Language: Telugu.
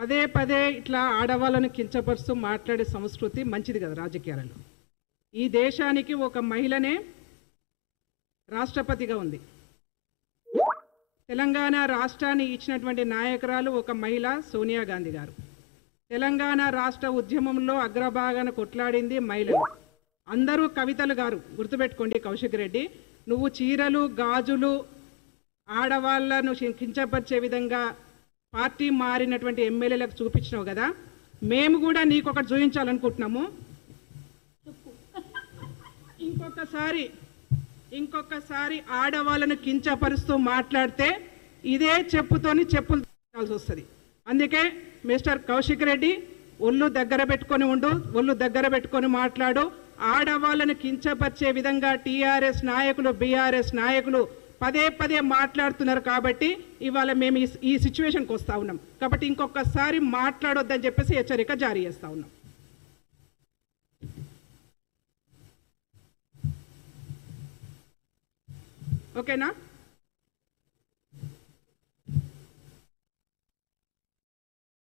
పదే పదే ఇట్లా ఆడవాళ్ళను కించపరుస్తూ మాట్లాడే సంస్కృతి మంచిది కదా రాజకీయాలలో. ఈ దేశానికి ఒక మహిళనే రాష్ట్రపతిగా ఉంది. తెలంగాణ రాష్ట్రాన్ని ఇచ్చినటువంటి నాయకురాలు ఒక మహిళ సోనియా గాంధీ గారు. తెలంగాణ రాష్ట్ర ఉద్యమంలో అగ్రభాగాన కొట్లాడింది మహిళలు. అందరూ కవితలు గారు గుర్తుపెట్టుకోండి. కౌశిక్ రెడ్డి, నువ్వు చీరలు గాజులు ఆడవాళ్లను కించపరిచే విధంగా పార్టీ మారినటువంటి ఎమ్మెల్యేలకు చూపించినావు కదా, మేము కూడా నీకు ఒకటి చూపించాలనుకుంటున్నాము. ఇంకొకసారి ఆడవాళ్ళను కించపరుస్తూ మాట్లాడితే ఇదే చెప్పుతోని చెప్పులు తీయాల్సి వస్తుంది. అందుకే మిస్టర్ కౌశిక్ రెడ్డి, ఒళ్ళు దగ్గర పెట్టుకొని ఉండు, ఒళ్ళు దగ్గర పెట్టుకొని మాట్లాడు. ఆడవాళ్ళను కించపరిచే విధంగా టీఆర్ఎస్ నాయకులు బీఆర్ఎస్ నాయకులు పదే పదే మాట్లాడుతున్నారు కాబట్టి ఇవాళ మేము ఈ సిచ్యువేషన్కి వస్తూ ఉన్నాం. కాబట్టి ఇంకొకసారి మాట్లాడొద్దని చెప్పేసి హెచ్చరిక జారీ చేస్తూ ఉన్నాం. ఓకేనా?